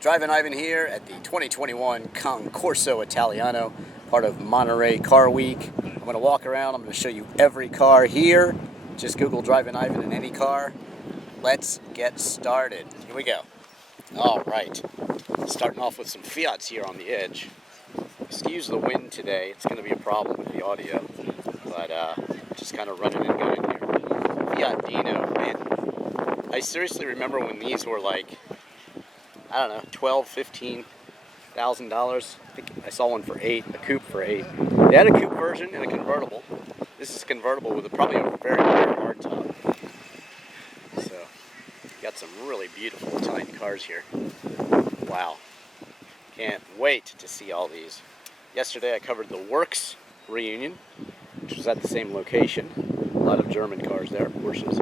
Drivin Ivan here at the 2021 Concorso Italiano, part of Monterey Car Week. I'm going to walk around, I'm going to show you every car here. Just Google Drivin Ivan in any car. Let's get started. Here we go. Alright, starting off with some Fiats here on the edge. Excuse the wind today, it's going to be a problem with the audio, but just kind of running and gunning here. Fiat Dino, man. I seriously remember when these were like, I don't know, $12,000, $15,000. I think I saw one for $8,000, a coupe for $8,000. They had a coupe version and a convertible. This is convertible with probably a very, very hard top. So, got some really beautiful Italian cars here. Wow. Can't wait to see all these. Yesterday I covered the Works reunion, which was at the same location. A lot of German cars there, Porsches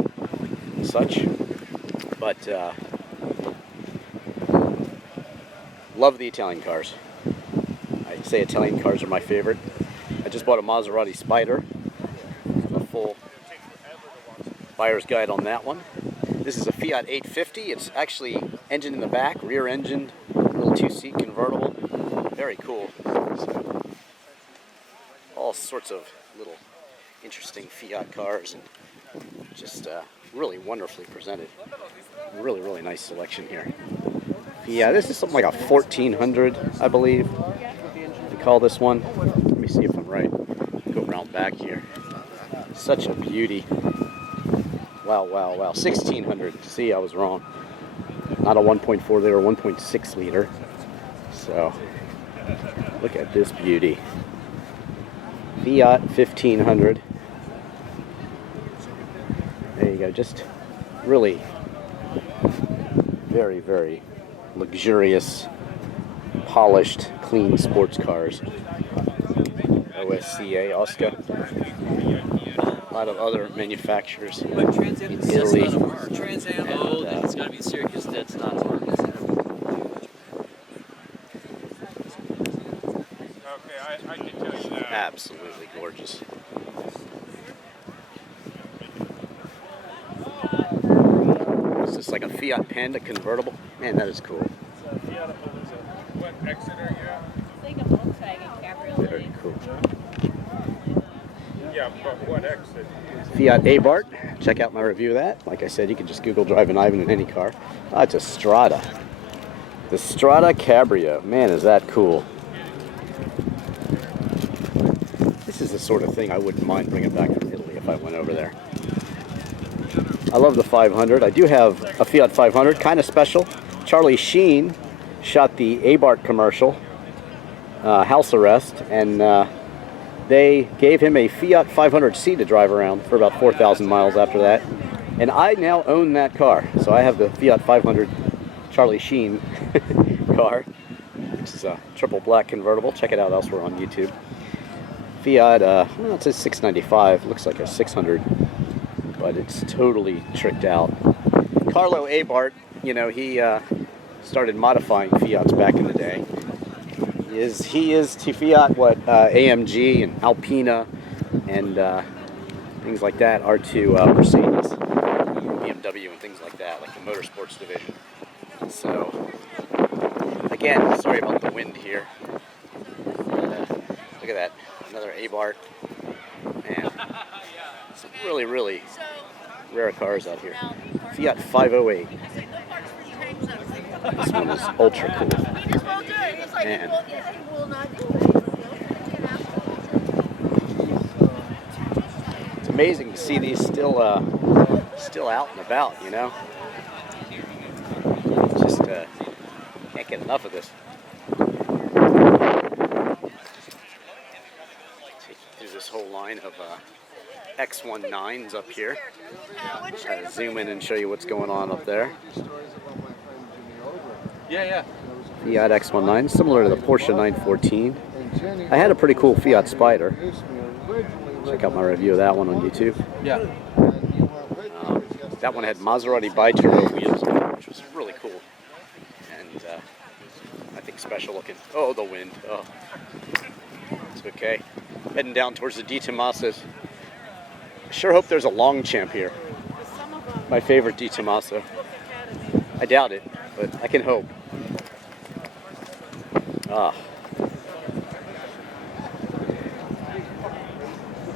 and such. But, love the Italian cars. I say Italian cars are my favorite. I just bought a Maserati Spider. A full buyer's guide on that one. This is a Fiat 850. It's actually engine in the back, rear engined, little two-seat convertible. Very cool. So, all sorts of little interesting Fiat cars and just really wonderfully presented. Really, really nice selection here. Yeah, this is something like a 1400, I believe. They call this one. Let me see if I'm right. Go around back here. Such a beauty. Wow, wow, wow. 1600. See, I was wrong. Not a 1.4 liter, 1.6 liter. So, look at this beauty. Fiat 1500. There you go. Just really very, very luxurious, polished, clean sports cars. OSCA, Oscar. A lot of other manufacturers in Italy. It's got to be Syracuse. That's not hard. Okay, I can tell you that. Absolutely gorgeous. Is this like a Fiat Panda convertible? Man, that is cool. What exit are you at? It's like a Volkswagen Cabriolet. Very cool. Yeah, but what exit? Fiat Abarth. Check out my review of that. Like I said, you can just Google Drivin Ivan in any car. Oh, it's a Strada. The Strada Cabrio. Man, is that cool. This is the sort of thing I wouldn't mind bringing back from Italy if I went over there. I love the 500. I do have a Fiat 500, kind of special. Charlie Sheen shot the Abarth commercial, House Arrest, and they gave him a Fiat 500C to drive around for about 4,000 miles after that. And I now own that car. So I have the Fiat 500 Charlie Sheen car, which is a triple black convertible. Check it out elsewhere on YouTube. Fiat, well, it says 695, looks like a 600, but it's totally tricked out. Carlo Abarth, you know, he started modifying Fiats back in the day. He is to Fiat what AMG and Alpina and things like that are to Mercedes, BMW and things like that, like the motorsports division. So, again, sorry about the wind here. Look at that, another Abarth. Man, some really, really rare cars out here. Fiat 508. This one is ultra cool. Man. It's amazing to see these still out and about, you know. Just can't get enough of this. There's this whole line of X19s up here. Zoom in and show you what's going on up there. Yeah. Fiat X19, similar to the Porsche 914. I had a pretty cool Fiat Spider. Check out my review of that one on YouTube. Yeah. That one had Maserati bi-turbo wheels, which was really cool. And I think special looking. Oh, the wind. Oh. It's okay. Heading down towards the Di Tomaso's. I sure hope there's a Longchamp here. My favorite Di Tomaso. I doubt it, but I can hope. Ah.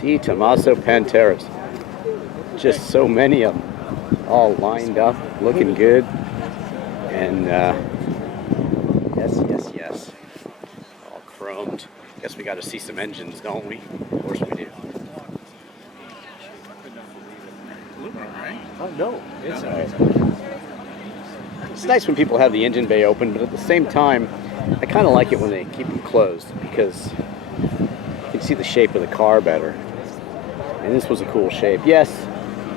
Tomaso Panteras. Just so many of them. All lined up, looking good. And yes. All chromed. Guess we got to see some engines, don't we? Of course we do. Oh no, it's alright. It's nice when people have the engine bay open, but at the same time, I kind of like it when they keep them closed because you can see the shape of the car better. And this was a cool shape. Yes,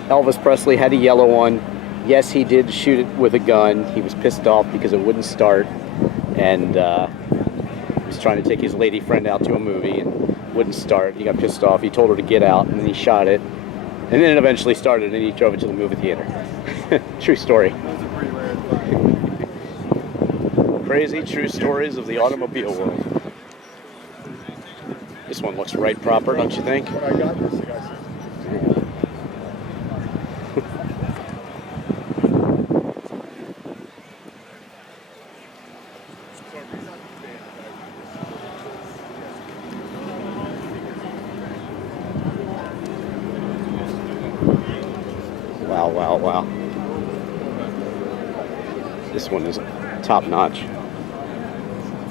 Elvis Presley had a yellow one. Yes, he did shoot it with a gun. He was pissed off because it wouldn't start, and he was trying to take his lady friend out to a movie and wouldn't start. He got pissed off. He told her to get out, and then he shot it. And then it eventually started, and he drove it to the movie theater. True story. Crazy true stories of the automobile world. This one looks right proper, don't you think? Wow. This one is top notch.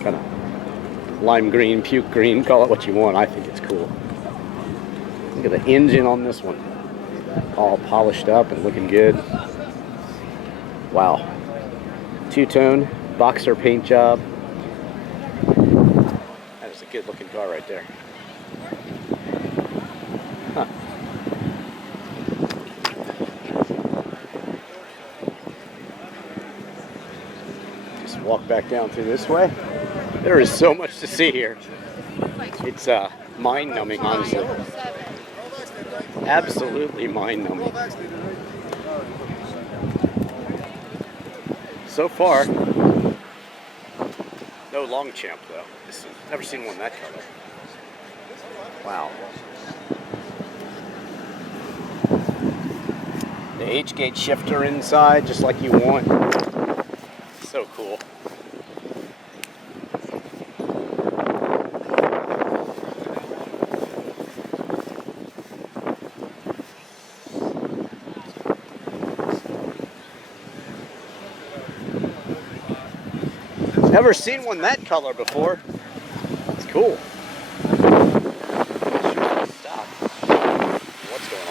Kind of lime green, puke green, call it what you want. I think it's cool. Look at the engine on this one. All polished up and looking good. Wow. Two-tone, boxer paint job. That is a good looking car right there. Huh. Walk back down through this way. There is so much to see here. It's mind-numbing, honestly. Absolutely mind-numbing. So far, no Longchamp though. Never seen one that color. Wow. The H-gate shifter inside, just like you want. So cool. Never seen one that color before. It's cool. Stop. What's going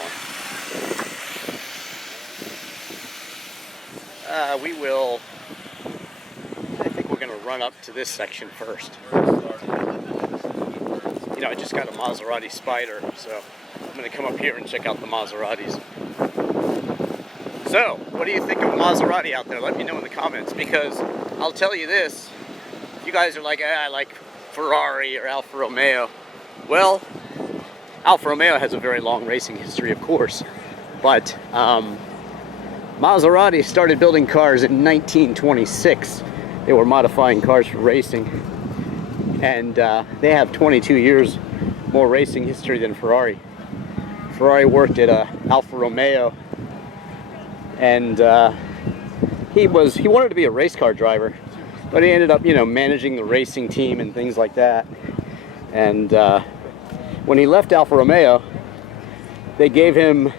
on? We will. I think we're going to run up to this section first. You know, I just got a Maserati Spider, so I'm going to come up here and check out the Maseratis. So, what do you think of a Maserati out there? Let me know in the comments, because I'll tell you this. You guys are like, I like Ferrari or Alfa Romeo. Well, Alfa Romeo has a very long racing history, of course. But Maserati started building cars in 1926. They were modifying cars for racing. And they have 22 years more racing history than Ferrari. Ferrari worked at Alfa Romeo. And he wanted to be a race car driver. But he ended up, managing the racing team and things like that. And when he left Alfa Romeo, they gave him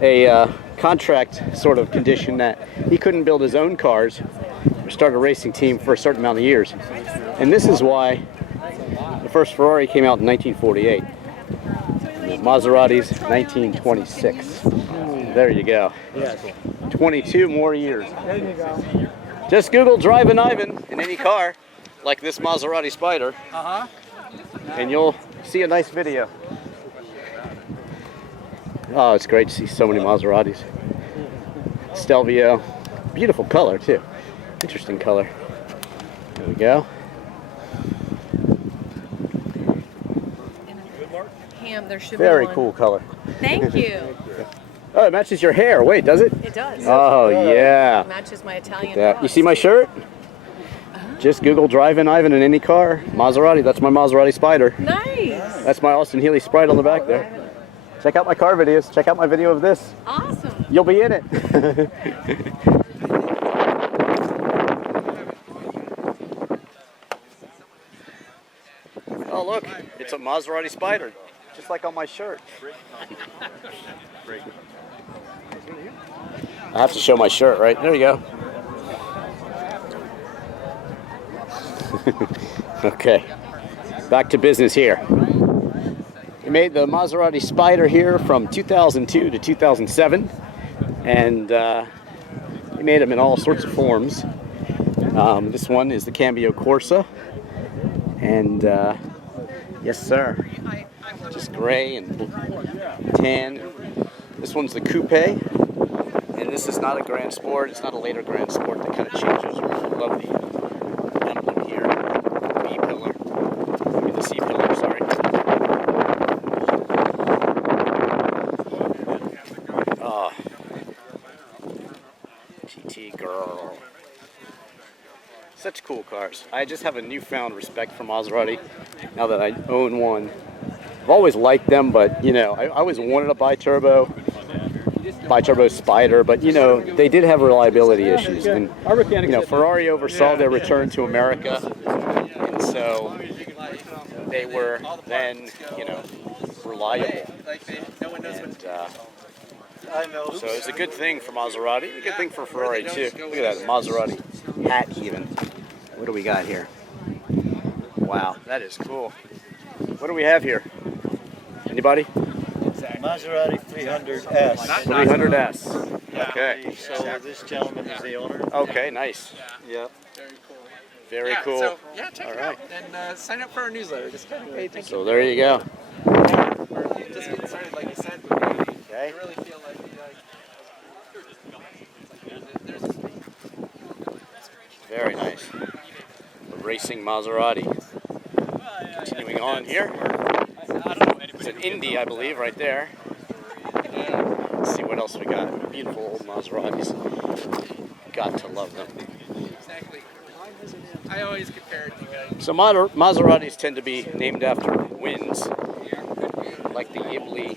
a contract sort of condition that he couldn't build his own cars or start a racing team for a certain amount of years. And this is why the first Ferrari came out in 1948. The Maserati's 1926. There you go. 22 more years. There you go. Just Google Drivin Ivan in any car, like this Maserati Spider, and you'll see a nice video. Oh, it's great to see so many Maseratis. Stelvio, beautiful color too. Interesting color. There we go. Ham, there should Very be one. cool color. Thank you. Oh, it matches your hair. Wait, does it? It does. Oh, yeah. It matches my Italian. Yeah. You see my shirt? Just Google Drivin Ivan in any car. Maserati. That's my Maserati Spider. Nice. That's my Austin Healey Sprite on the back there. Check out my car videos. Check out my video of this. Awesome. You'll be in it. Oh look, it's a Maserati Spider, just like on my shirt. I have to show my shirt, right? There you go. Okay, back to business here. We made the Maserati Spider here from 2002 to 2007, and we made them in all sorts of forms. This one is the Cambio Corsa, and yes sir, just gray and tan. This one's the Coupe, and this is not a Grand Sport. It's not a later Grand Sport that kind of changes. I love the emblem here, B-pillar. I mean the C-pillar, sorry. Oh, GT girl. Such cool cars. I just have a newfound respect for Maserati now that I own one. I've always liked them, but you know, I always wanted a bi-turbo Spider, but you know, they did have reliability issues, and you know, Ferrari oversaw their return to America, and so they were then, you know, reliable. And so it's a good thing for Maserati, a good thing for Ferrari too. Look at that Maserati hat even. What do we got here? Wow, that is cool. What do we have here? Anybody? Maserati 300S. 300S. Okay. So this gentleman is the owner. Okay, nice. Yep. Very cool. So, yeah, check it All right. out and sign up for our newsletter. Just kind of, hey, thank So there you go. you. Just getting started, like you said. Okay. I really feel like Very nice. The racing Maserati. Continuing on here. It's an Indy, I believe, right there. Let's see what else we got. Beautiful old Maseratis. Got to love them. exactly. I always compare it to you guys. So Maseratis tend to be named after winds, like the Ghibli,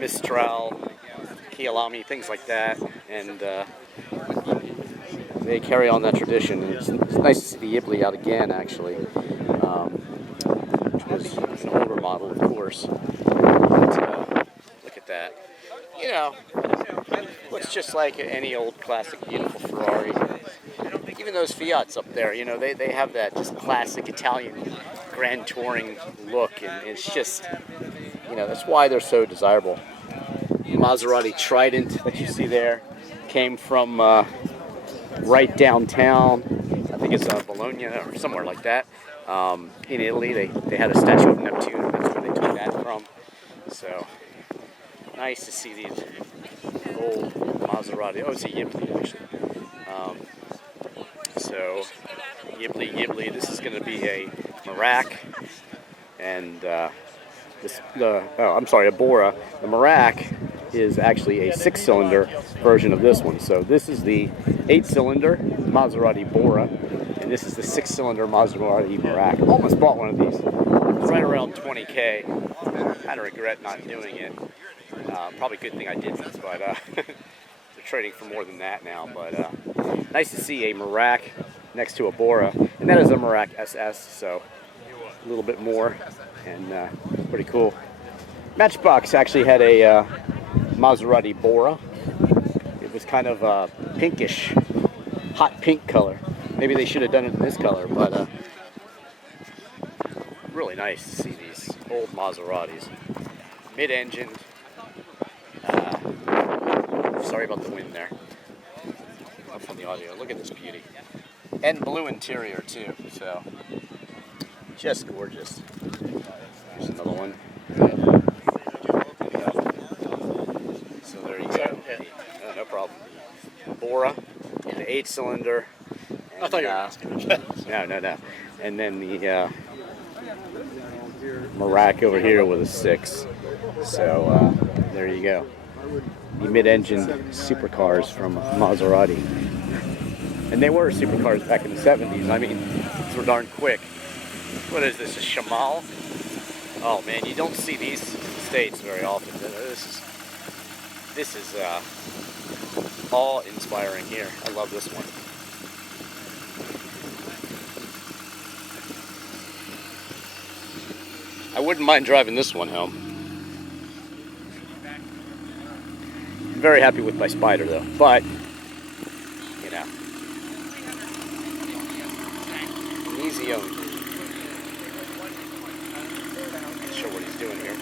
Mistral, Kyalami, things like that, and they carry on that tradition. And it's nice to see the Ghibli out again, actually, which was an older model, of course. But, look at that. You know, looks just like any old classic, beautiful Ferrari. Even those Fiats up there, you know, they have that just classic Italian grand touring look, and it's just, you know, that's why they're so desirable. The Maserati Trident that you see there came from right downtown. I think it's Bologna or somewhere like that. In Italy, they had a statue of Neptune. That's where they took that from. So nice to see these old Maserati. Oh, it's a Ghibli actually. So Ghibli. This is going to be a Merak, and a Bora. The Merak is actually a 6-cylinder version of this one. So this is the 8-cylinder Maserati Bora, and this is the 6-cylinder Maserati Merak. Almost bought one of these. It's right around 20K. Kind of regret not doing it. Probably a good thing I didn't, but they're trading for more than that now. But nice to see a Merak next to a Bora, and that is a Merak SS, so a little bit more, and pretty cool. Matchbox actually had a Maserati Bora. It was kind of a pinkish, hot pink color. Maybe they should have done it in this color, but really nice to see these old Maseratis. Mid-engine. Sorry about the wind there. Up on the audio. Look at this beauty. And blue interior too, so just gorgeous. Here's another one. So there you go. No problem. Bora, the 8-cylinder. And, I thought you were asking. No. And then the Merak over here with a 6. So there you go. The mid-engine supercars from Maserati. And they were supercars back in the 70s. I mean, these were darn quick. What is this, a Shamal? Oh man, you don't see these in the States very often. This is awe-inspiring here. I love this one. wouldn't mind driving this one home. I'm very happy with my Spider though, but you know, easy own. Not sure what he's doing here.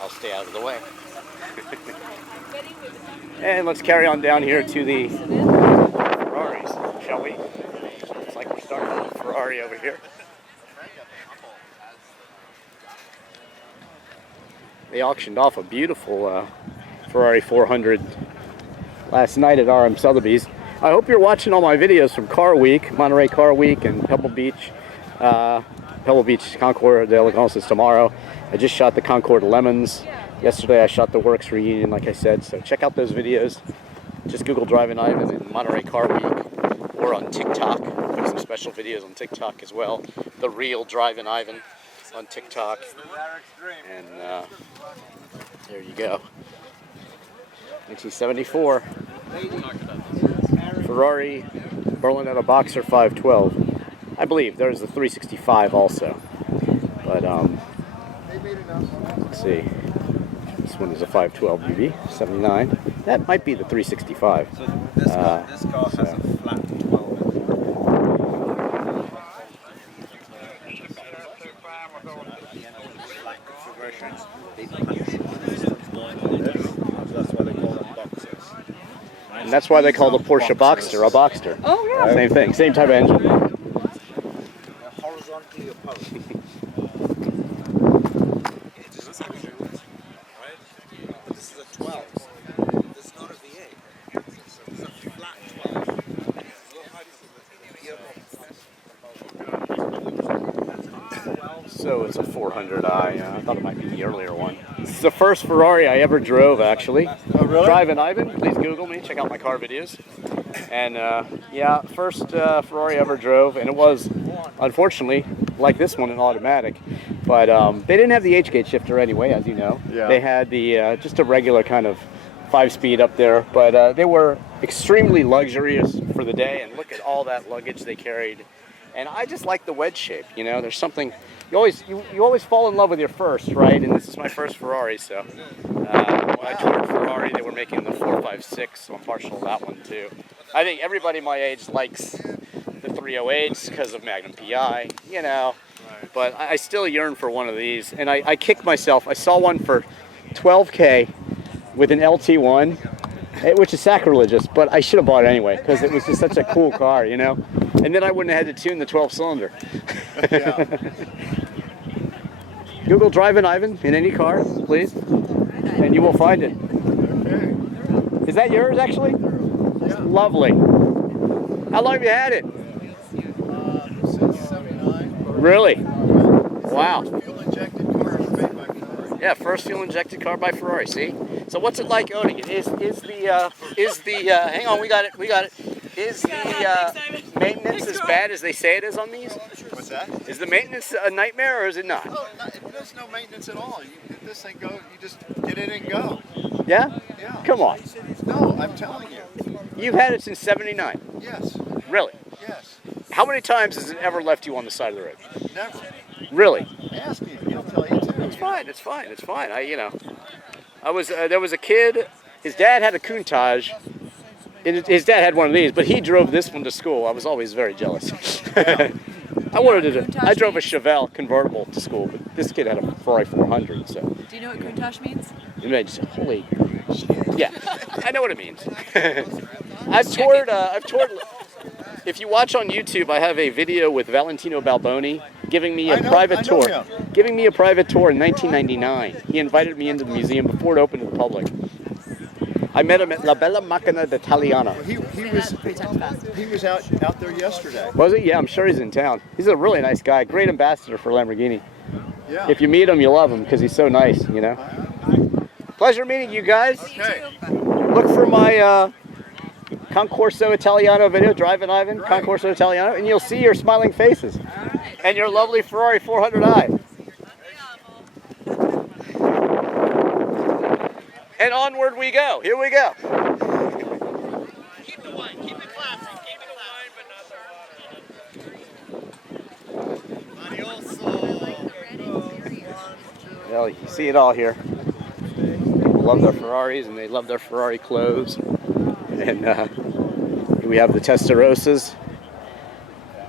I'll stay out of the way. And let's carry on down here to the Ferraris, shall we? Looks like we're starting with a Ferrari over here. They auctioned off a beautiful Ferrari 400 last night at RM Sotheby's. I hope you're watching all my videos from Car Week, Monterey Car Week, and Pebble Beach Concours d'Elegance is tomorrow. I just shot the Concours de Lemons. Yesterday I shot the Works reunion, like I said, so check out those videos. Just Google Drivin Ivan and Monterey Car Week, or on TikTok. Put some special videos on TikTok as well. The real Drivin Ivan on TikTok. And there you go. 1974 Ferrari Berlinetta Boxer 512. I believe there's the 365 also. But let's see. This one is a 512 UV 79. That might be the 365. So this car has a flat 12. That's why they call them boxers. And that's why they call the Porsche Boxster a Boxster. Oh, yeah. Same thing, same type of engine. They're horizontally opposed. This is a 12. This is not a V8. This is a flat 12. So it's a 400i. I thought it might be the earlier one. This is the first Ferrari I ever drove, actually. Oh, really? Drivin Ivan. Please Google me. Check out my car videos. And yeah, first Ferrari I ever drove, and it was, unfortunately, like this one, an automatic. But they didn't have the H-gate shifter anyway, as you know. Yeah. They had the just a regular kind of 5-speed up there, but they were extremely luxurious for the day. And look at all that luggage they carried. And I just like the wedge shape. You know, there's something. You always fall in love with your first, right? And this is my first Ferrari, so when I toured Ferrari, they were making the 456, so I'm partial to that one too. I think everybody my age likes the 308s because of Magnum PI, you know. But I still yearn for one of these, and I kick myself. I saw one for 12K with an LT1, which is sacrilegious, but I should have bought it anyway because it was just such a cool car, you know. And then I wouldn't have had to tune the 12-cylinder. Google Drivin Ivan in any car, please, and you will find it. Is that yours, actually? Yeah. Lovely. How long have you had it? Since 79. Really? Wow. Fuel-injected car made by Ferrari. Yeah, first fuel-injected car by Ferrari. See? So what's it like owning it? Is the hang on, we got it. Is the maintenance as bad as they say it is on these? What's that? Is the maintenance a nightmare or is it not? Oh, there's no maintenance at all. This thing go, you just get in and go. Yeah? Yeah. Come on. No, I'm telling you. You've had it since '79. Yes. Really? Yes. How many times has it ever left you on the side of the road? Never. Really? Ask me. He'll tell you too. It's fine. There was a kid. His dad had a Countach. His dad had one of these, but he drove this one to school. I was always very jealous. I drove a Chevelle convertible to school, but this kid had a Ferrari 400. So. Do you know what Countach means? It means, holy. Yeah, I know what it means. I've toured. If you watch on YouTube, I have a video with Valentino Balboni giving me a private tour. Giving me a private tour in 1999. He invited me into the museum before it opened to the public. I met him at La Bella Macchina d'Italiano. He was out there yesterday. Was he? Yeah, I'm sure he's in town. He's a really nice guy. Great ambassador for Lamborghini. Yeah. If you meet him, you'll love him because he's so nice, you know. Pleasure meeting you guys. Okay. Look for my Concorso Italiano video, Drivin Ivan, Concorso Italiano, and you'll see your smiling faces. And your lovely Ferrari 400i. And onward we go. Here we go. Keep the wine. Keep it classy. Keep it classy. Well, you see it all here. People love their Ferraris and they love their Ferrari clothes. And here we have the Testarossas.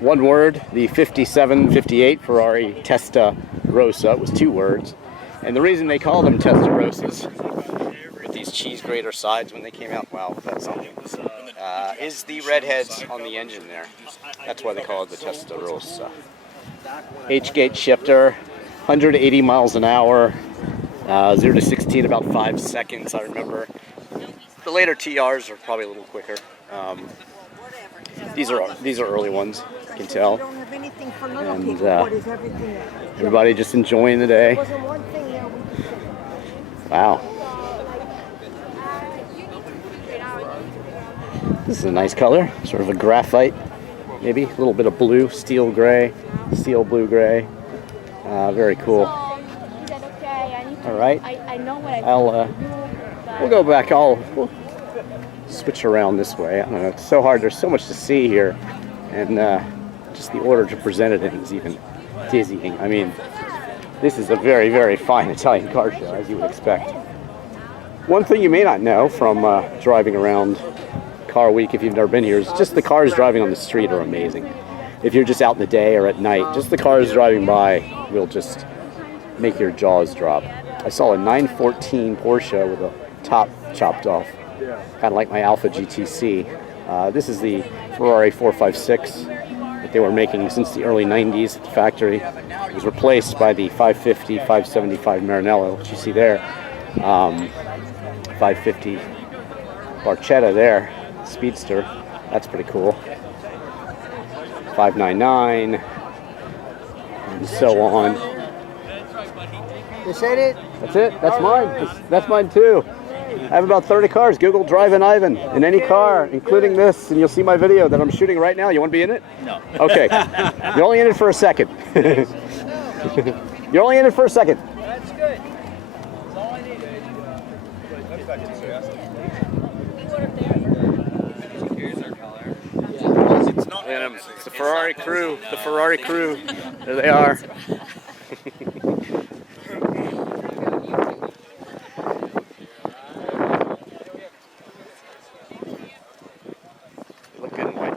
One word, the 57-58 Ferrari Testarossa. It was 2 words. And the reason they call them Testarossas, with these cheese grater sides when they came out, wow, that's something, is the redheads on the engine there. That's why they call it the Testarossa. H-gate shifter, 180 miles an hour, 0 to 16 about 5 seconds, I remember. The later TRs are probably a little quicker. These are early ones, you can tell. And everybody just enjoying the day. Wow. This is a nice color, sort of a graphite, maybe a little bit of blue, steel gray, steel blue gray. Very cool. All right. We'll go back. We'll switch around this way. I don't know. It's so hard. There's so much to see here, and just the order to present it in is even dizzying. I mean, this is a very, very fine Italian car show, as you would expect. One thing you may not know from driving around Car Week, if you've never been here, is just the cars driving on the street are amazing. If you're just out in the day or at night, just the cars driving by will just make your jaws drop. I saw a 914 Porsche with a top chopped off, kind of like my Alfa GTC. This is the Ferrari 456 that they were making since the early 90s at the factory. It was replaced by the 550, 575 Maranello, which you see there. 550 Barchetta there, Speedster. That's pretty cool. 599, and so on. Is that it? That's it. That's mine. That's mine too. I have about 30 cars. Google Drivin Ivan in any car, including this, and you'll see my video that I'm shooting right now. You want to be in it? No. Okay. You're only in it for a second. You're only in it for a second. That's good. That's all I needed. It's the Ferrari crew. The Ferrari crew. There they are. Look good in white.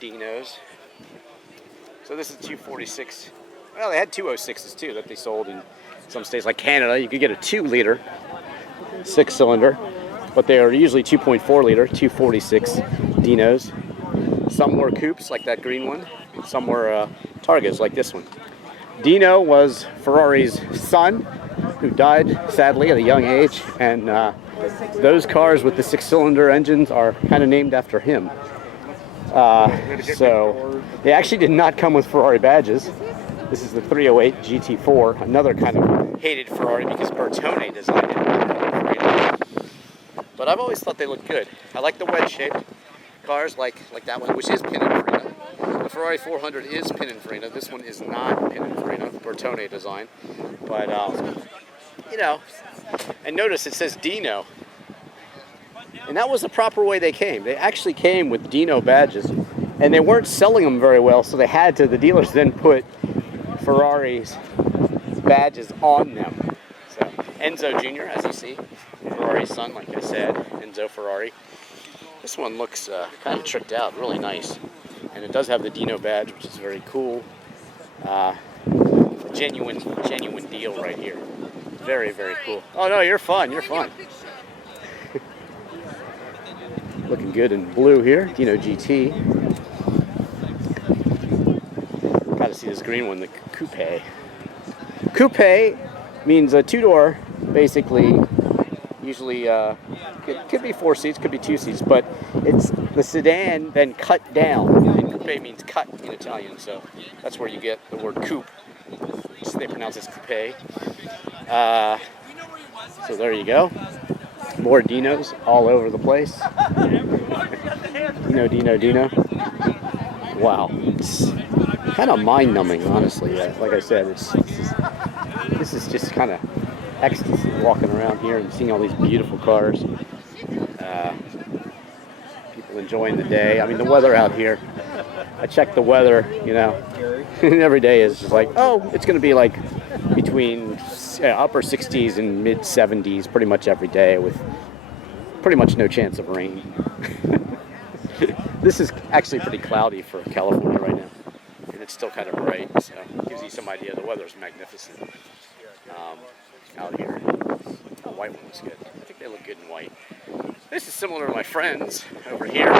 Dinos. So this is 246. Well, they had 206s too that they sold in some states like Canada. You could get a 2-liter 6-cylinder, but they are usually 2.4-liter 246 Dinos. Some were coupes like that green one. Some were Targas like this one. Dino was Ferrari's son, who died sadly at a young age, and those cars with the 6-cylinder engines are kind of named after him. So they actually did not come with Ferrari badges. This is the 308 GT4, another kind of hated Ferrari because Bertone designed it. But I've always thought they looked good. I like the wedge-shaped cars like that one, which is Pininfarina. The Ferrari 400 is Pininfarina. This one is not Pininfarina, Bertone design. But, you know, and notice it says Dino. And that was the proper way they came. They actually came with Dino badges, and they weren't selling them very well, so they had to, the dealers then put Ferrari's badges on them. So Enzo Jr., as you see, Ferrari's son, like I said, Enzo Ferrari. This one looks kind of tricked out, really nice. And it does have the Dino badge, which is very cool. Genuine deal right here. Very, very cool. Oh no, you're fun, you're fun. Looking good in blue here, Dino GT. Gotta see this green one, the coupe. Coupe means a 2-door, basically. Usually, could be 4 seats, could be 2 seats, but it's the sedan then cut down. And coupe means cut in Italian, so that's where you get the word coupe. So they pronounce it coupe. So there you go. More Dinos all over the place. Dino. Wow. It's kind of mind-numbing, honestly. Like I said, this is just kind of ecstasy walking around here and seeing all these beautiful cars. People enjoying the day. I mean, the weather out here I check the weather, you know, and every day is just like, oh, it's going to be like between upper 60s and mid 70s pretty much every day with pretty much no chance of rain. This is actually pretty cloudy for California right now, and it's still kind of bright, so it gives you some idea. The weather's magnificent out here. The white one looks good. I think they look good in white. This is similar to my friends over here.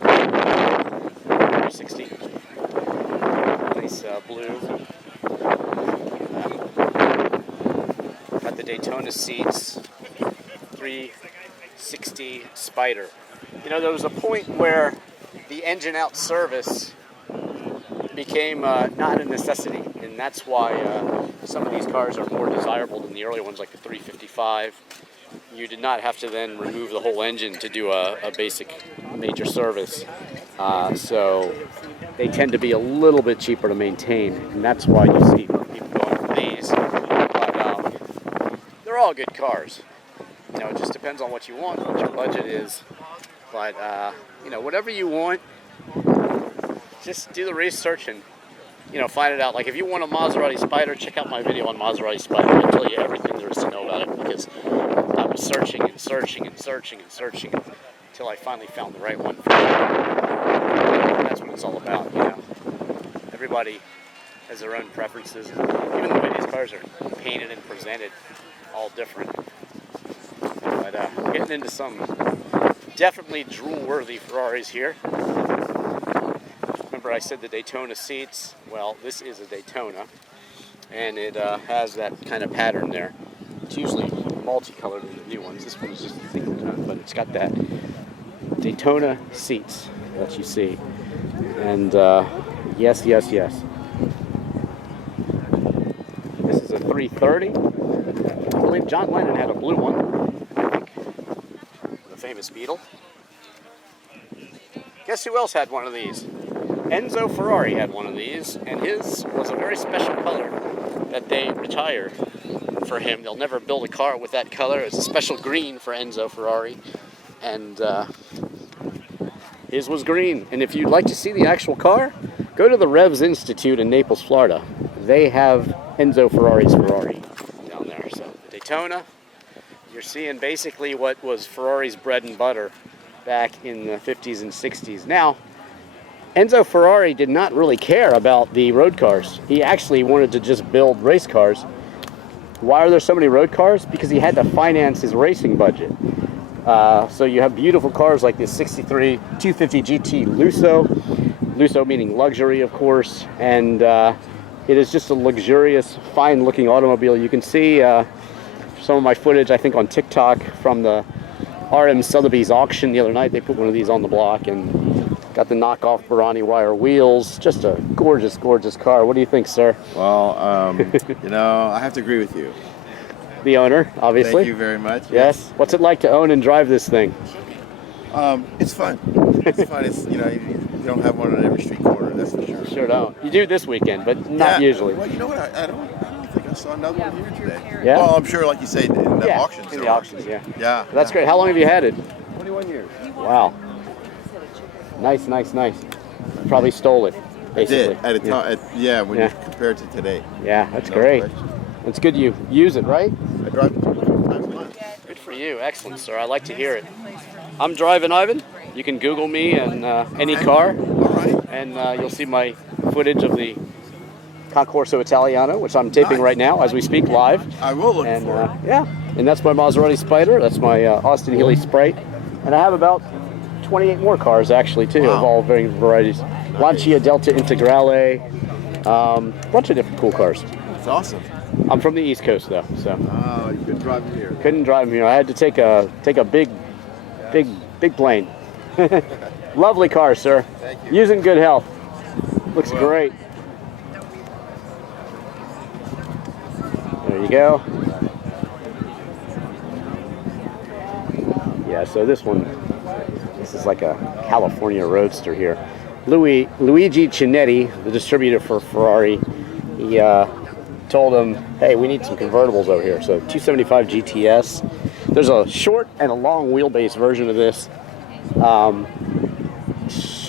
360. Nice blue. Got the Daytona seats. 360 Spider. You know, there was a point where the engine out service became not a necessity, and that's why some of these cars are more desirable than the early ones, like the 355. You did not have to then remove the whole engine to do a basic major service, so they tend to be a little bit cheaper to maintain, and that's why you see people going for these. But they're all good cars. You know, it just depends on what you want, what your budget is. But you know, whatever you want, just do the research and, you know, find it out. Like if you want a Maserati Spider, check out my video on Maserati Spider. I'll tell you everything there is to know about it, because I was searching and searching and searching and searching until I finally found the right one for me. And that's what it's all about, you know. Everybody has their own preferences. Even the way these cars are painted and presented, all different. But we're getting into some definitely drool-worthy Ferraris here. Remember I said the Daytona seats? Well, this is a Daytona, and it has that kind of pattern there. It's usually multicolored in the new ones. This one's just a single tone, but it's got that Daytona seats that you see. And yes, yes, yes. This is a 330. I believe John Lennon had a blue one, I think. The famous Beetle. Guess who else had one of these? Enzo Ferrari had one of these, and his was a very special color that they retired for him. They'll never build a car with that color. It's a special green for Enzo Ferrari, and his was green. And if you'd like to see the actual car, go to the Revs Institute in Naples, Florida. They have Enzo Ferrari's Ferrari down there. So the Daytona, you're seeing basically what was Ferrari's bread and butter back in the 50s and 60s. Now, Enzo Ferrari did not really care about the road cars. He actually wanted to just build race cars. Why are there so many road cars? Because he had to finance his racing budget. So you have beautiful cars like this 63 250 GT Lusso. Lusso meaning luxury, of course. And it is just a luxurious, fine-looking automobile. You can see some of my footage, I think, on TikTok from the RM Sotheby's auction the other night. They put one of these on the block and got the knockoff Barani wire wheels. Just a gorgeous, gorgeous car. What do you think, sir? Well, you know, I have to agree with you. The owner, obviously. Thank you very much. Yes. What's it like to own and drive this thing? It's fun. It's fun. It's, you know, you don't have one on every street corner, that's for sure. Sure don't. You do this weekend, but not usually. Well, you know what? I don't think I saw another one here today. Yeah? Well, I'm sure, like you say, in the auctions. In the auctions, yeah. Yeah. That's great. How long have you had it? 21 years. Wow. Nice, nice, nice. Probably stole it, basically. At a time, when you compare it to today. Yeah, that's great. It's good you use it, right? I drive it 2 times a month. Good for you. Excellent, sir. I like to hear it. I'm Drivin Ivan. You can Google me and any car, All right. and you'll see my footage of the Concorso Italiano, which I'm taping right now as we speak live. I will look for it. Yeah, and that's my Maserati Spider. That's my Austin Healey Sprite, and I have about 28 more cars actually too, of all varying varieties. Lancia, Delta Integrale, bunch of different cool cars. It's awesome. I'm from the East Coast though, so You couldn't drive them here. couldn't drive them here. I had to take a big plane. Lovely car, sir. Thank you. Using good health. Looks great. There you go. Yeah, so this is like a California Roadster here. Luigi Cinetti, the distributor for Ferrari, he told him, hey, we need some convertibles over here. So 275 GTS. There's a short and a long wheelbase version of this.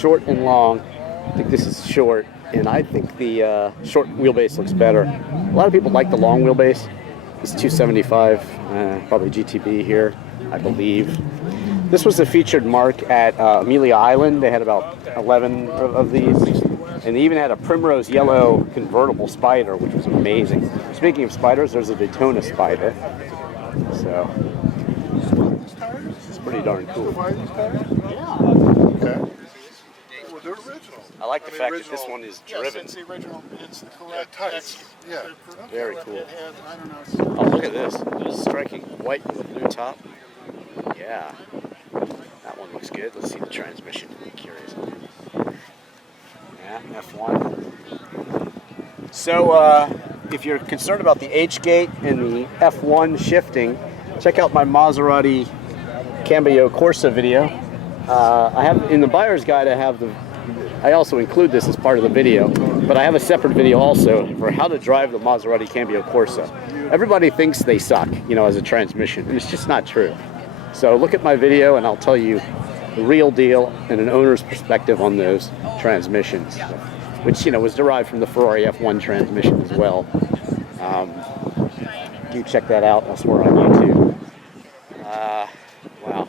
short and long. I think this is short, and I think the short wheelbase looks better. A lot of people like the long wheelbase. It's 275, probably GTB here, I believe. This was the featured mark at Amelia Island. They had about 11 of these, and they even had a primrose yellow convertible Spider, which was amazing. Speaking of spiders, there's a Daytona Spider, so it's pretty darn cool. Okay. Well, they're original. I like the fact that this one is driven. It's the original. It's the correct. Tights. Yeah. Very cool. It has, I don't know. Oh, look at this. Striking white with a blue top. Yeah. That one looks good. Let's see the transmission. I'm curious. Yeah, F1. So, if you're concerned about the H-gate and the F1 shifting, check out my Maserati Cambio Corsa video. I have in the buyer's guide. I also include this as part of the video, but I have a separate video also for how to drive the Maserati Cambio Corsa. Everybody thinks they suck, as a transmission, and it's just not true. So look at my video, and I'll tell you the real deal and an owner's perspective on those transmissions, which was derived from the Ferrari F1 transmission as well. Do check that out elsewhere on YouTube. Wow.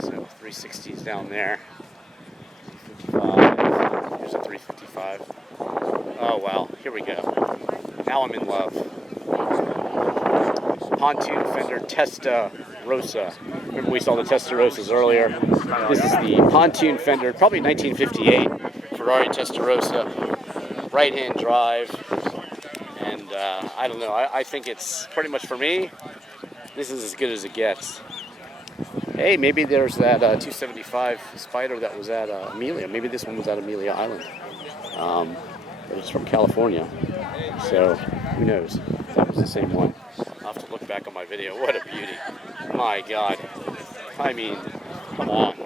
So 360s down there. 355. Here's a 355. Oh wow, here we go. Now I'm in love. Pontoon fender Testarossa. Remember we saw the Testarossas earlier. This is the pontoon fender, probably 1958 Ferrari Testarossa, right-hand drive, and I don't know. I think it's pretty much for me. This is as good as it gets. Hey, maybe there's that 275 Spider that was at Amelia. Maybe this one was at Amelia Island. But it's from California, so who knows if that was the same one. I'll have to look back on my video. What a beauty. My God. I mean, come on.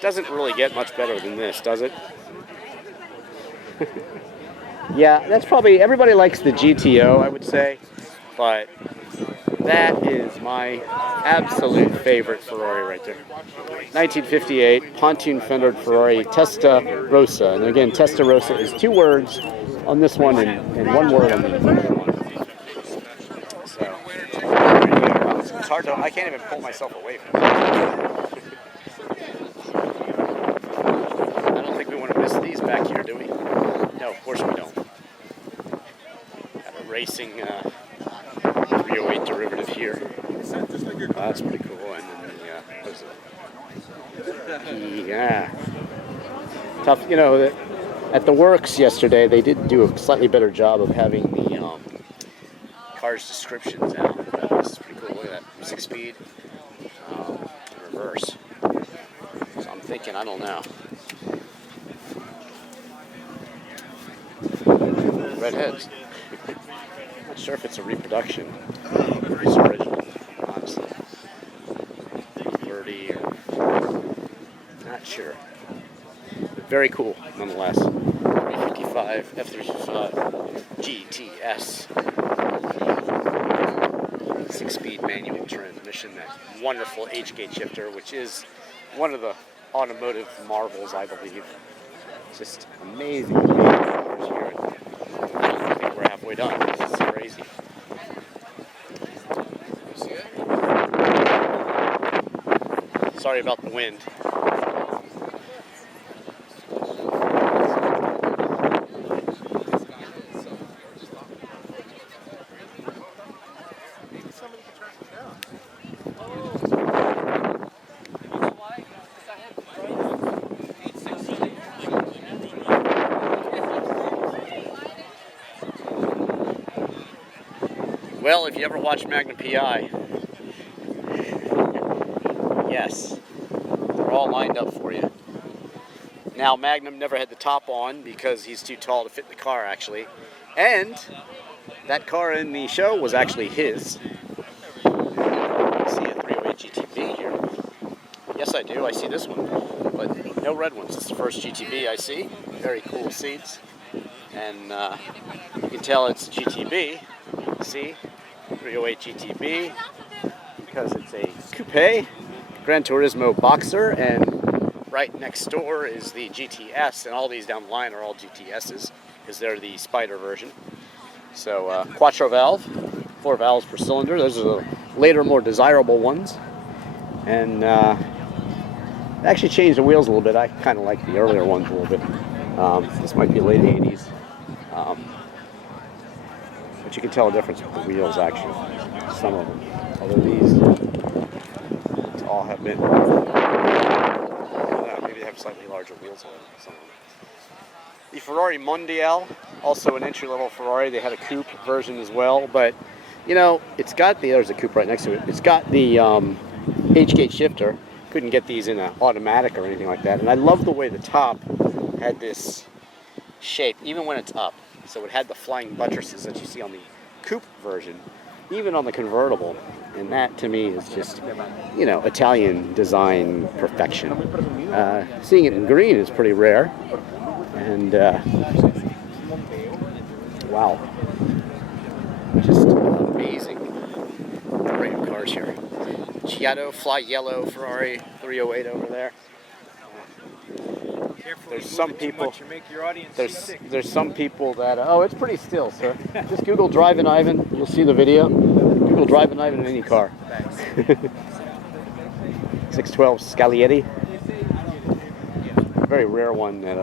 Doesn't really get much better than this, does it? Yeah, that's probably, everybody likes the GTO, I would say, but that is my absolute favorite Ferrari right there. 1958 pontoon fendered Ferrari Testarossa. And again, Testarossa is 2 words on this one and 1 word on the other one. So it's hard to, I can't even pull myself away from it. I don't think we want to miss these back here, do we? No, of course we don't. Got a racing 308 derivative here. That's pretty cool. And then what is it? Yeah. Tough, at the works yesterday, they did do a slightly better job of having the car's descriptions out. This is pretty cool. Look at that. 6-speed. Reverse. So I'm thinking, I don't know. Redheads. Not sure if it's a reproduction. It's original, honestly. 30 or not sure. But very cool, nonetheless. 355, F355, GTS. 6-speed manual transmission, that wonderful H-gate shifter, which is one of the automotive marvels, I believe. Just amazing. I don't think we're halfway done. This is crazy. Sorry about the wind. Well, if you ever watched Magnum PI, yes, they're all lined up for you. Now, Magnum never had the top on because he's too tall to fit in the car, actually. And that car in the show was actually his. I see a 308 GTB here. Yes, I do. I see this one. But no red ones. It's the first GTB I see. Very cool seats. And you can tell it's GTB. See? 308 GTB. Because it's a coupe, Gran Turismo Boxer, and right next door is the GTS, and all these down the line are all GTSs because they're the Spider version. So quattro valve, 4 valves per cylinder. Those are the later, more desirable ones. And they actually changed the wheels a little bit. I kind of like the earlier ones a little bit. This might be late 80s. But you can tell a difference with the wheels, actually. Some of them. Although these all have been... maybe they have slightly larger wheels on them. Some of them. The Ferrari Mondial, also an entry-level Ferrari. They had a coupe version as well. But, you know, it's got the... There's a coupe right next to it. It's got the H-gate shifter. Couldn't get these in an automatic or anything like that. And I love the way the top had this shape, even when it's up. So it had the flying buttresses that you see on the coupe version, even on the convertible. And that, to me, is just, you know, Italian design perfection. Seeing it in green is pretty rare. And, wow. Just amazing. Great cars here. Giotto, Fly Yellow, Ferrari 308 over there. There's some people. There's some people that. Oh, it's pretty still, sir. Just Google Drivin Ivan. You'll see the video. Google Drivin Ivan in any car. 612 Scaglietti. A very rare one that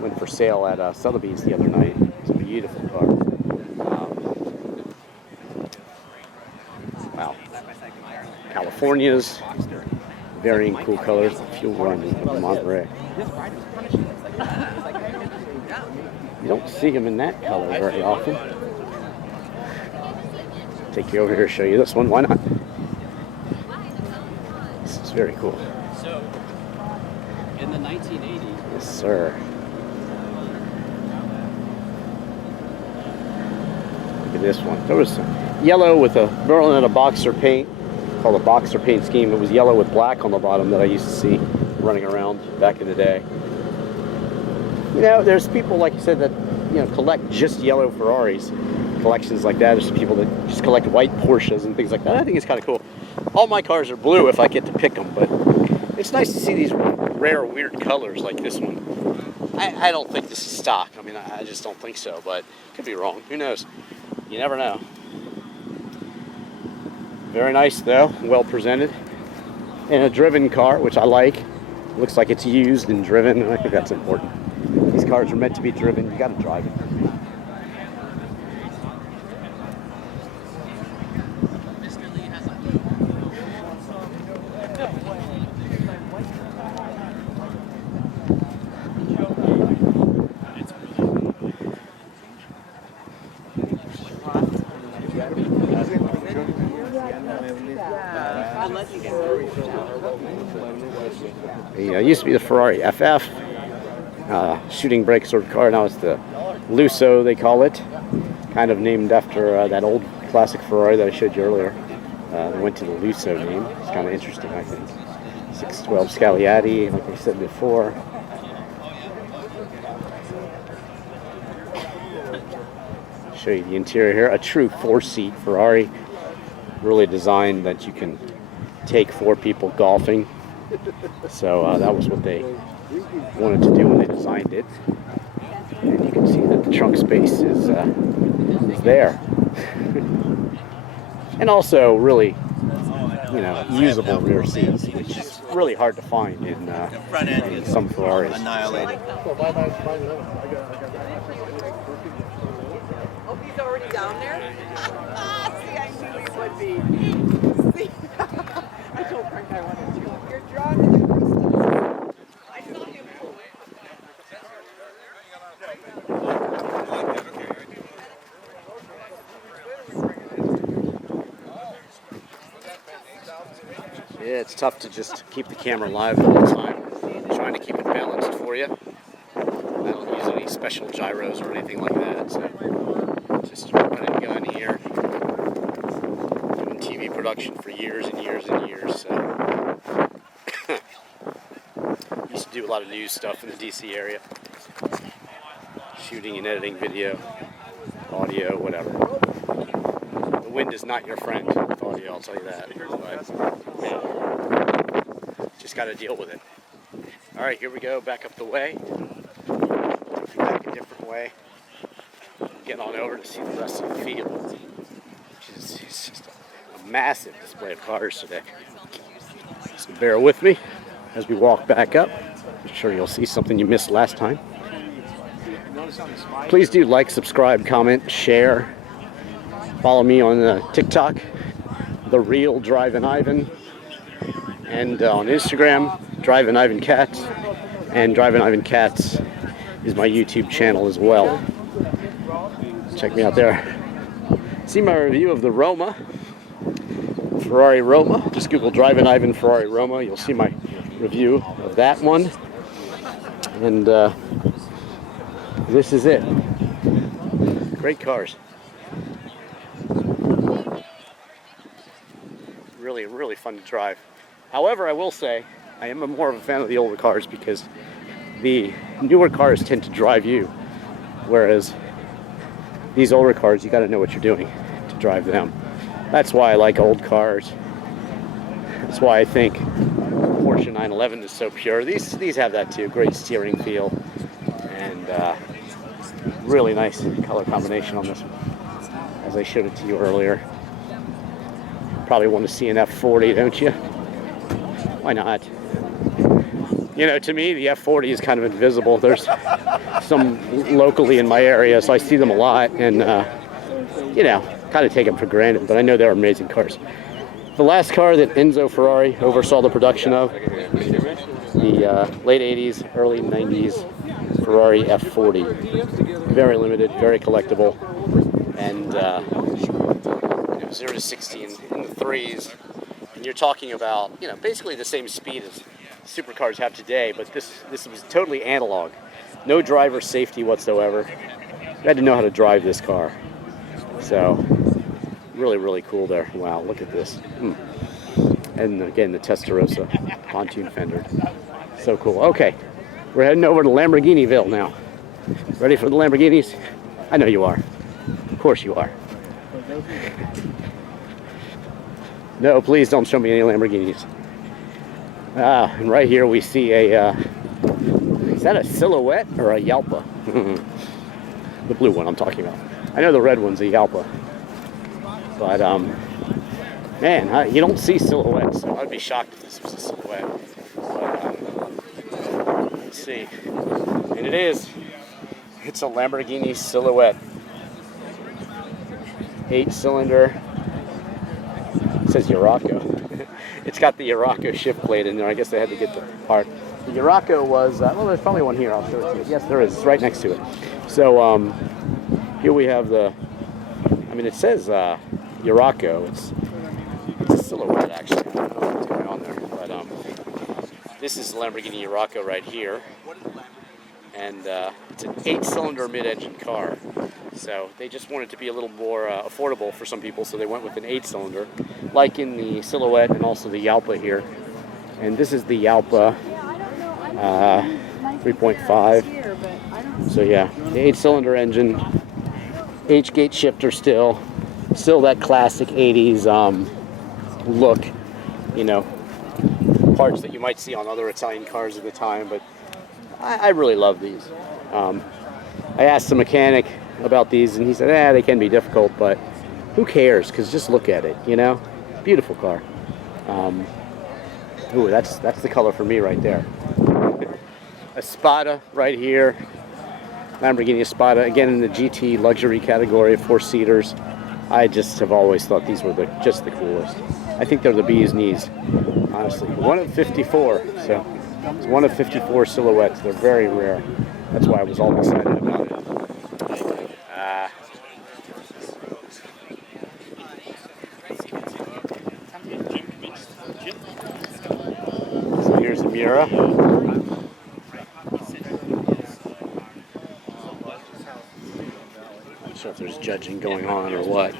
went for sale at Sotheby's the other night. It's a beautiful car. Wow. California's. Varying cool colors. Fuel run in Monterey. You don't see them in that color very often. Take you over here, show you this one. Why not? This is very cool. So, in the 1980s. Yes, sir. Look at this one. There was some yellow with a Berlinetta boxer paint. Called a boxer paint scheme. It was yellow with black on the bottom that I used to see running around back in the day. You know, there's people, like you said, that, you know, collect just yellow Ferraris, collections like that. There's people that just collect white Porsches and things like that. I think it's kind of cool. All my cars are blue if I get to pick them, but it's nice to see these rare, weird colors like this one. I don't think this is stock. I mean, I just don't think so, but could be wrong. Who knows? You never know. Very nice though, well presented. And a driven car, which I like. Looks like it's used and driven, and I think that's important. These cars are meant to be driven, you gotta drive it. It used to be the Ferrari FF, shooting brake sort of car. Now it's the Lusso, they call it, kind of named after that old classic Ferrari that I showed you earlier. They went to the Lusso name. It's kind of interesting, I think. 612 Scaglietti, like I said before. Show you the interior here. A true 4-seat Ferrari, really designed that you can take 4 people golfing. So that was what they wanted to do when they designed it. And you can see that the trunk space is there. And also really, you know, usable rear seats, which is really hard to find in some Ferraris. Annihilated. Oh, he's already down there? See, I knew he would be. See? I told Frank I wanted to. You're driving the Chrystal. I saw him pull it. Yeah, it's tough to just keep the camera live all the time. I'm trying to keep it balanced for you. I don't use any special gyros or anything like that, so just run and gun here. Doing TV production for years and years and years, so used to do a lot of news stuff in the DC area. Shooting and editing video, audio, whatever. The wind is not your friend with audio, I'll tell you that. But, yeah, just got to deal with it. All right, here we go, back up the way. Back a different way. Get on over to see the rest of the field. It's just a massive display of cars today. So bear with me as we walk back up. I'm sure you'll see something you missed last time. Please do like, subscribe, comment, share. Follow me on TikTok, The Real Drivin Ivan, and on Instagram, Drivin Ivan Cats, and Drivin Ivan Cats is my YouTube channel as well. Check me out there. See my review of the Roma, Ferrari Roma. Just Google Drivin Ivan Ferrari Roma. You'll see my review of that one. And this is it. Great cars. Really, really fun to drive. However, I will say, I am more of a fan of the older cars because the newer cars tend to drive you, whereas these older cars, you got to know what you're doing to drive them. That's why I like old cars. That's why I think Porsche 911 is so pure. These have that too. Great steering feel and really nice color combination on this one, as I showed it to you earlier. Probably want to see an F40, don't you? Why not? You know, to me, the F40 is kind of invisible. There's some locally in my area, so I see them a lot, and you know, kind of take them for granted, but I know they're amazing cars. The last car that Enzo Ferrari oversaw the production of, the late 80s, early 90s Ferrari F40. Very limited, very collectible, and 0 to 60 in the threes. And you're talking about, you know, basically the same speed as supercars have today, but this was totally analog. No driver safety whatsoever. You had to know how to drive this car. So, really, really cool there. Wow, look at this. And again, the Testarossa pontoon fender. So cool. Okay, we're heading over to Lamborghiniville now. Ready for the Lamborghinis? I know you are. Of course you are. No, please don't show me any Lamborghinis. And right here we see a, is that a Silhouette or a Yalpa? The blue one I'm talking about. I know the red one's a Yalpa. But, man, you don't see Silhouettes, so I'd be shocked if this was a Silhouette. But, let's see. And it is. It's a Lamborghini Silhouette. 8-cylinder. It says Urraco. It's got the Urraco shift plate in there. I guess they had to get the part. The Urraco was, well, there's probably one here. I'll show it to you. Yes, there is. It's right next to it. So, here we have the, I mean, it says Urraco. It's a Silhouette, actually. I don't know what's going on there. But this is the Lamborghini Urraco right here. And it's an 8-cylinder mid-engine car. So they just wanted to be a little more affordable for some people, so they went with an 8-cylinder, like in the Silhouette and also the Yalpa here. And this is the Yalpa 3.5. So yeah, the 8-cylinder engine, H-gate shifter still that classic 80s look, you know, parts that you might see on other Italian cars at the time, but I really love these. I asked the mechanic about these, and he said, they can be difficult, but who cares? Because just look at it, you know? Beautiful car. Ooh, that's the color for me right there. A Spada right here. Lamborghini Spada, again in the GT luxury category of 4-seaters. I just have always thought these were just the coolest. I think they're the bee's knees, honestly. One of 54, so it's one of 54 Silhouettes. They're very rare. That's why I was all excited about it. So here's the Miura. Not sure if there's judging going on or what.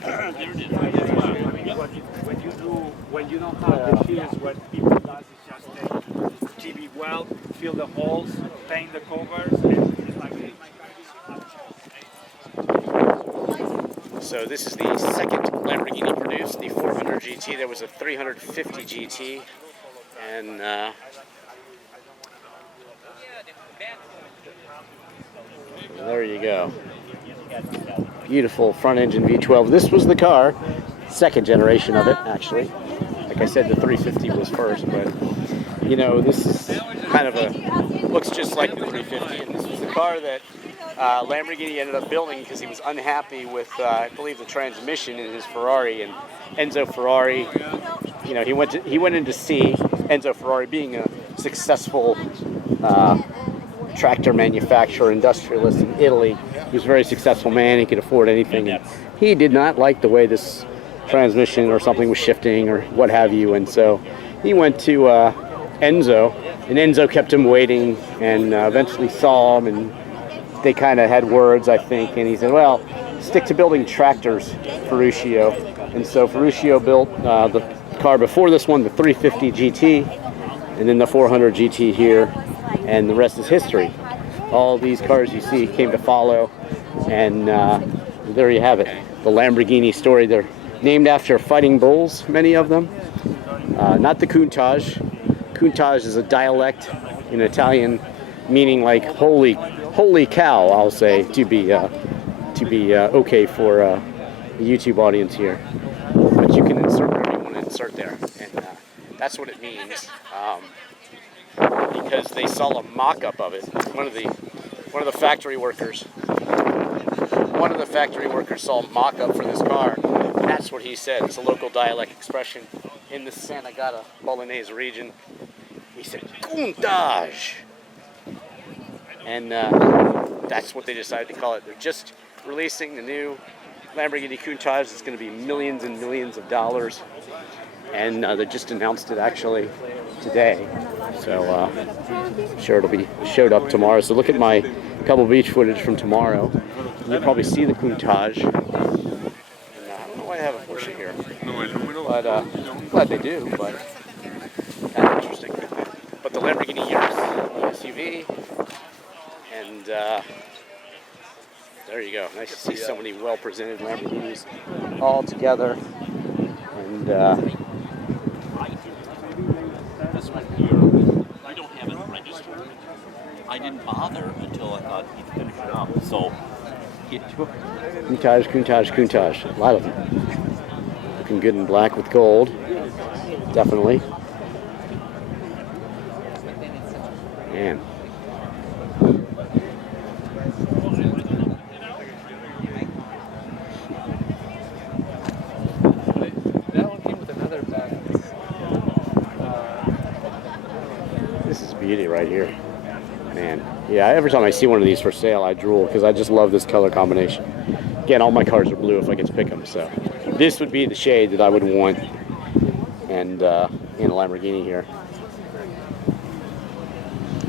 When you don't have the keys, what people does is just take GB weld, fill the holes, paint the covers, and it's like this. So this is the second Lamborghini produced, the 400 GT. There was a 350 GT, and There you go. Beautiful front engine V12. This was the car, second generation of it, actually. Like I said, the 350 was first, but you know, this is kind of a, looks just like the 350, and this was the car that Lamborghini ended up building because he was unhappy with, I believe, the transmission in his Ferrari. And Enzo Ferrari, you know, he went in to see Enzo Ferrari, being a successful tractor manufacturer, industrialist in Italy. He was a very successful man. He could afford anything. And he did not like the way this transmission or something was shifting or what have you, and so he went to Enzo, and Enzo kept him waiting, and eventually saw him, and they kind of had words, I think, and he said, well, stick to building tractors, Ferruccio. And so Ferruccio built the car before this one, the 350 GT, and then the 400 GT here, and the rest is history. All these cars you see came to follow, and there you have it, the Lamborghini story. They're named after fighting bulls, many of them. Not the Countach. Countach is a dialect in Italian, meaning like holy cow, I'll say, to be okay for the YouTube audience here. But you can insert whatever you want to insert there, and that's what it means. Because they saw a mock-up of it. One of the factory workers saw a mock-up for this car. That's what he said. It's a local dialect expression in the Santa Gata Bolognese region. He said, Countach! And that's what they decided to call it. They're just releasing the new Lamborghini Countach. It's going to be millions and millions of dollars. And they just announced it actually today. So I'm sure it'll be showed up tomorrow. So look at my couple beach footage from tomorrow. You'll probably see the Countach. And, I don't know why I have a Porsche here. But I'm glad they do, but that's interesting. But the Lamborghini Urus, the SUV, and there you go. Nice to see so many well-presented Lamborghinis all together. And This one here, we don't have it registered. I didn't bother until I thought he'd finish it up. So, Countach, a lot of them. Looking good in black with gold, definitely. Man. That one came with another bag. This is beauty right here. Man. Yeah, every time I see one of these for sale, I drool because I just love this color combination. Again, all my cars are blue if I get to pick them, so this would be the shade that I would want, and in a Lamborghini here.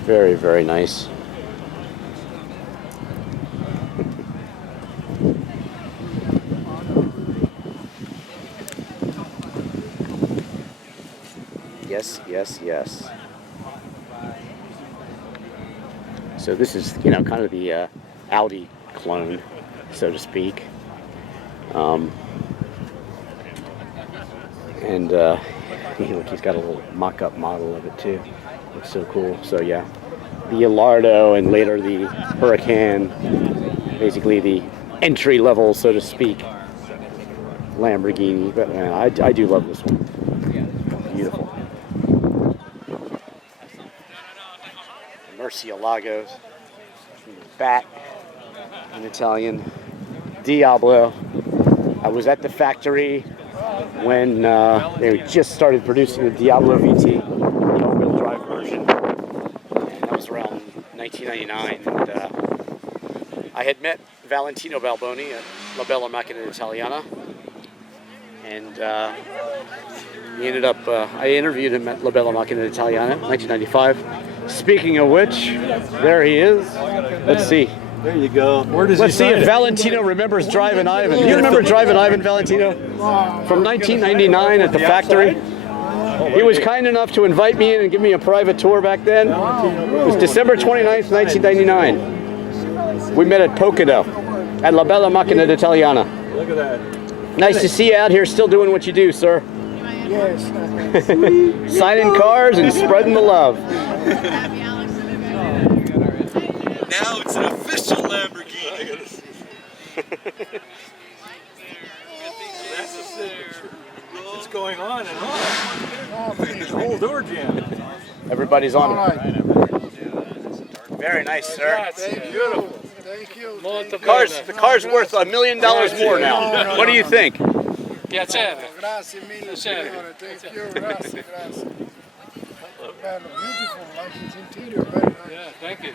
Very, very nice. Yes, yes, yes. So this is, you know, kind of the Audi clone, so to speak. And look, he's got a little mock-up model of it too. Looks so cool. So yeah, the Gallardo and later the Huracan, basically the entry level, so to speak, Lamborghini. But I do love this one. Beautiful. Murcielagos, Bat in Italian, Diablo. I was at the factory when they just started producing the Diablo VT, the all-wheel drive version, and that was around 1999. And I had met Valentino Balboni at La Bella Macchina Italiana, and he ended up, I interviewed him at La Bella Macchina Italiana in 1995. Speaking of which, there he is. Let's see. There you go. Let's see if Valentino remembers Drivin Ivan. You remember Drivin Ivan, Valentino? From 1999 at the factory. He was kind enough to invite me in and give me a private tour back then. It was December 29th, 1999. We met at Pocono at La Bella Macchina Italiana. Look at that. Nice to see you out here still doing what you do, sir. Yes. Signing cars and spreading the love. Now it's an official Lamborghini. What's going on and on? The whole door jam. Everybody's on All it. right. Very nice, sir. Thank you. Thank you. The car's worth $1 million more now. What do you think? Piacere. Grazie mille, signore. Thank you. Grazie, grazie. Bello, beautiful, like its interior. Very nice. Yeah, thank you.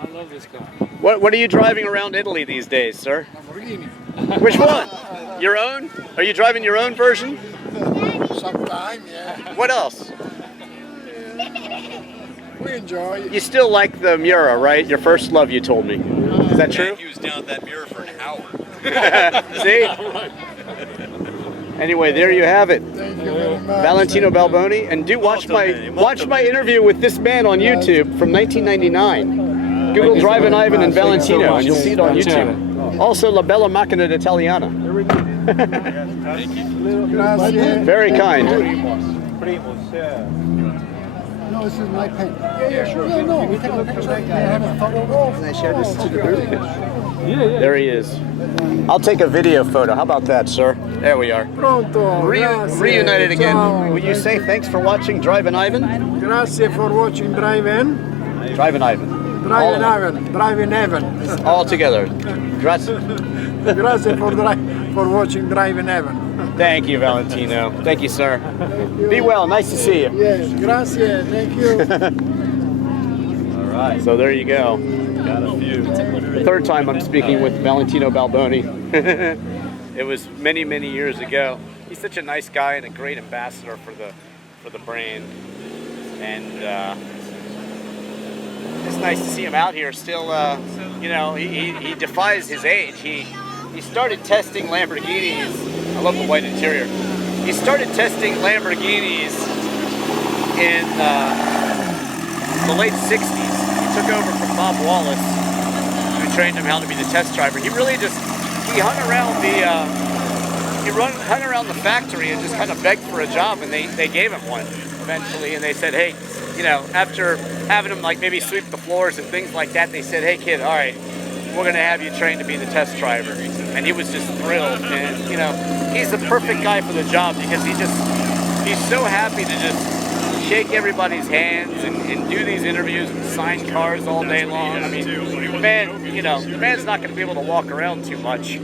I love this car. What are you driving around Italy these days, sir? Lamborghini. Which one? Your own? Are you driving your own version? Sometime, yeah. What else? We enjoy it. You still like the Miura, right? Your first love, you told me. Is that true? He was down at that mirror for an hour. See? Anyway, there you have it. Thank you very much. Valentino Balboni, and do watch my interview with this man on YouTube from 1999. Google Drivin Ivan and Valentino, and you'll see it on YouTube. Also, La Bella Macchina d'Italiana. Grazie. Very kind. No, this is my pen. Yeah, sure. Yeah, no, we take a picture. Can I have a photo? Can I share this to the group? There he is. I'll take a video photo. How about that, sir? There we are. Pronto. Grazie. Reunited again. Ciao. Will you say thanks for watching Drivin Ivan? Grazie for watching Drivin. Drivin Ivan. Drivin Ivan. Drivin Ivan. All together. Grazie. Grazie for watching Drivin Ivan. Thank you, Valentino. Thank you, sir. Be well. Nice to see you. Yes, grazie. Thank you. All right. So there you go. Got a few. The third time I'm speaking with Valentino Balboni. It was many, many years ago. He's such a nice guy and a great ambassador for the brand. And it's nice to see him out here still. You know, he defies his age. He started testing Lamborghinis. I love the white interior. He started testing Lamborghinis in the late 60s. He took over from Bob Wallace, who trained him how to be the test driver. He really he hung around the factory and just kind of begged for a job, and they gave him one eventually. And they said, hey, you know, after having him like maybe sweep the floors and things like that, they said, hey kid, all right, we're gonna have you trained to be the test driver. And he was just thrilled. And you know, he's the perfect guy for the job because he's so happy to just shake everybody's hands and do these interviews and sign cars all day long. I mean, the man's not gonna be able to walk around too much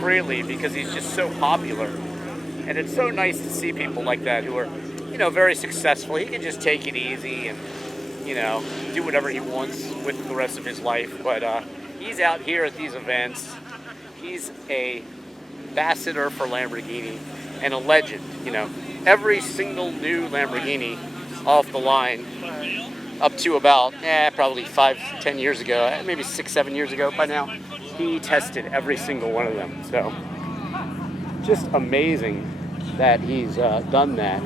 freely because he's just so popular. And it's so nice to see people like that who are, you know, very successful. He can just take it easy and, you know, do whatever he wants with the rest of his life. But he's out here at these events. He's a ambassador for Lamborghini and a legend. You know, every single new Lamborghini off the line up to about probably 5-10 years ago, maybe 6-7 years ago by now, he tested every single one of them. So just amazing that he's done that.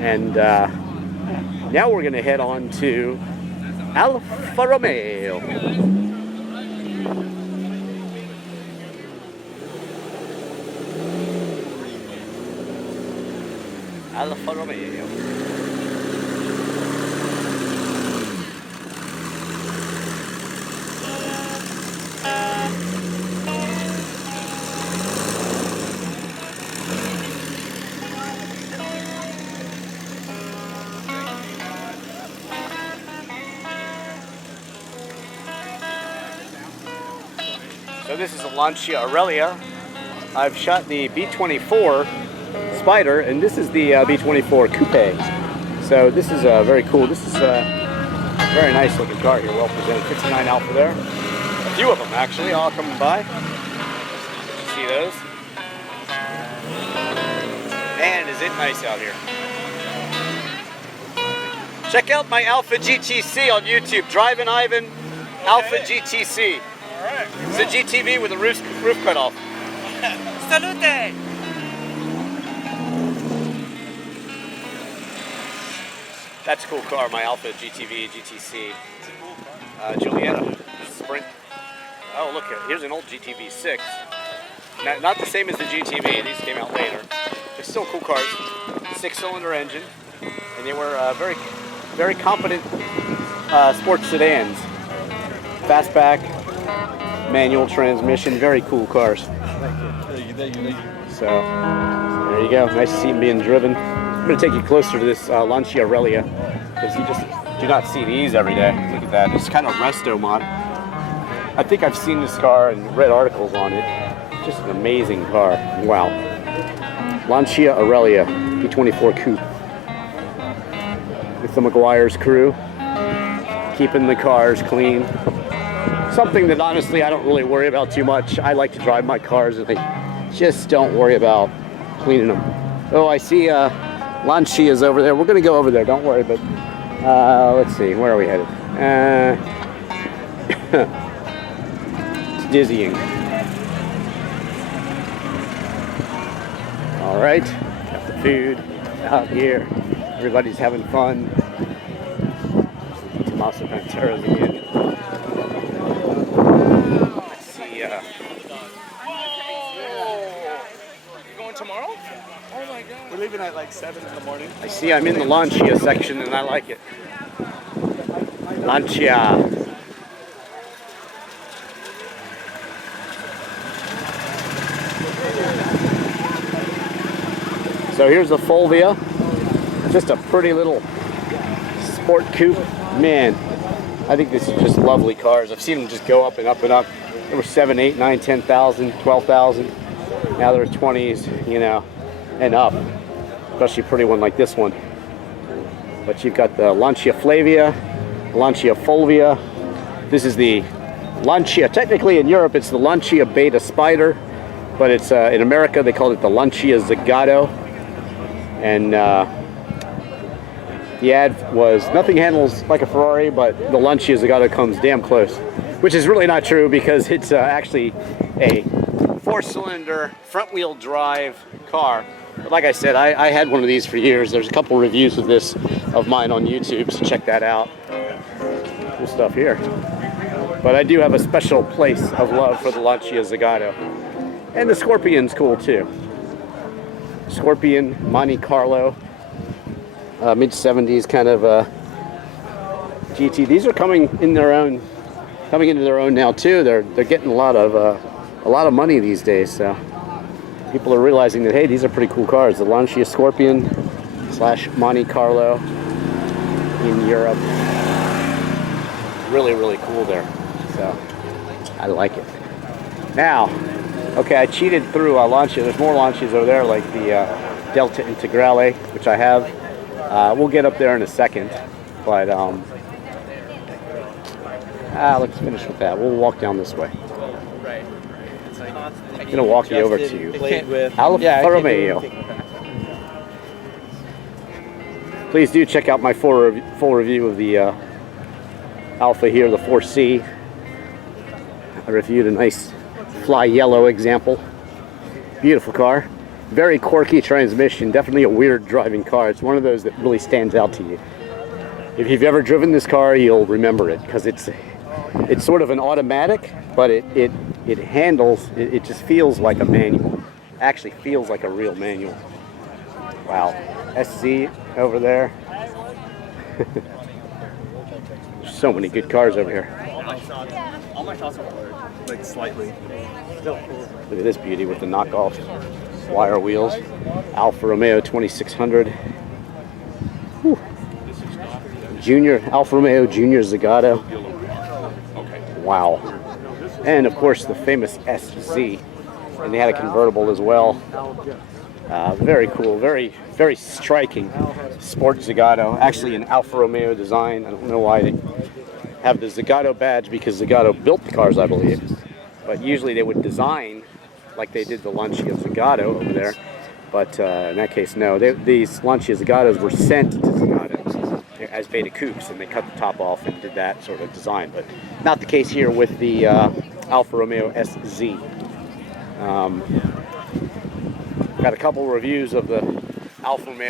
And now we're going to head on to Alfa Romeo. Alfa Romeo. So this is a Lancia Aurelia. I've shot the B24 Spider, and this is the B24 Coupe. So this is very cool. This is a very nice looking car here, well presented. 59 Alfa there. A few of them actually, all coming by. You see those? Man, is it nice out here. Check out my Alfa GTC on YouTube. Drivin Ivan Alfa GTC. It's a GTV with a roof cut off. Salute! That's a cool car, my Alfa GTV, GTC. Julietta, Sprint. Oh, look, here's an old GTV 6. Not the same as the GTV, these came out later. They're still cool cars. 6-cylinder engine. And they were very, very competent sports sedans. Fastback, manual transmission, very cool cars. So there you go. Nice to see them being driven. I'm going to take you closer to this Lancia Aurelia because you just do not see these every day. Look at that. It's kind of resto mod. I think I've seen this car and read articles on it. Just an amazing car. Wow. Lancia Aurelia P24 Coupe with the McGuire's crew, keeping the cars clean. Something that honestly I don't really worry about too much. I like to drive my cars and I just don't worry about cleaning them. Oh, I see Lancia's over there. We're gonna go over there, don't worry, but let's see, where are we headed? It's dizzying. All right, got the food out here. Everybody's having fun. Tomaso Pantera's again. Let's see. You going tomorrow? Oh my God. We're leaving at like 7 in the morning. I see I'm in the Lancia section and I like it. Lancia. So here's the Fulvia. Just a pretty little sport coupe. Man, I think this is just lovely cars. I've seen them just go up and up and up. They were 7, 8, 9, 10,000, 12,000. Now they're 20s, you know, and up. Especially a pretty one like this one. But you've got the Lancia Flavia, Lancia Fulvia. This is the Lancia. Technically in Europe it's the Lancia Beta Spider, but it's in America they called it the Lancia Zagato. And the ad was, nothing handles like a Ferrari, but the Lancia Zagato comes damn close. Which is really not true because it's actually a 4-cylinder front-wheel drive car. But like I said, I had one of these for years. There's a couple reviews of this of mine on YouTube, so check that out. Cool stuff here. But I do have a special place of love for the Lancia Zagato. And the Scorpion's cool too. Scorpion, Monte Carlo, mid-70s kind of GT. These are coming into their own now too. They're getting a lot of money these days. So people are realizing that hey, these are pretty cool cars. The Lancia Scorpion / Monte Carlo in Europe. Really, really cool there. So I like it. Now. Okay, I cheated through Lancia. There's more Lancias over there, like the Delta Integrale, which I have. We'll get up there in a second, but let's finish with that. We'll walk down this way. Right. I'm gonna walk you over to Alfa Romeo. Please do check out my full review of the Alfa here, the 4C. I reviewed a nice fly yellow example. Beautiful car. Very quirky transmission. Definitely a weird driving car. It's one of those that really stands out to you. If you've ever driven this car, you'll remember it because it's sort of an automatic, but it handles. It just feels like a manual. Actually feels like a real manual. Wow. SC over there. There's so many good cars over here. All my shots are blurred, like slightly. Look at this beauty with the knockoff wire wheels. Alfa Romeo 2600. Whew. Junior Alfa Romeo Junior Zagato. Wow. And of course the famous SZ. And they had a convertible as well. Very cool, very, very striking sport Zagato. Actually an Alfa Romeo design. I don't know why they have the Zagato badge because Zagato built the cars, I believe. But usually they would design like they did the Lancia Zagato over there. But in that case, no. These Lancia Zagatos were sent to Zagato as Beta Coupes, and they cut the top off and did that sort of design. But not the case here with the Alfa Romeo SZ. Got a couple reviews of the Alfa Romeo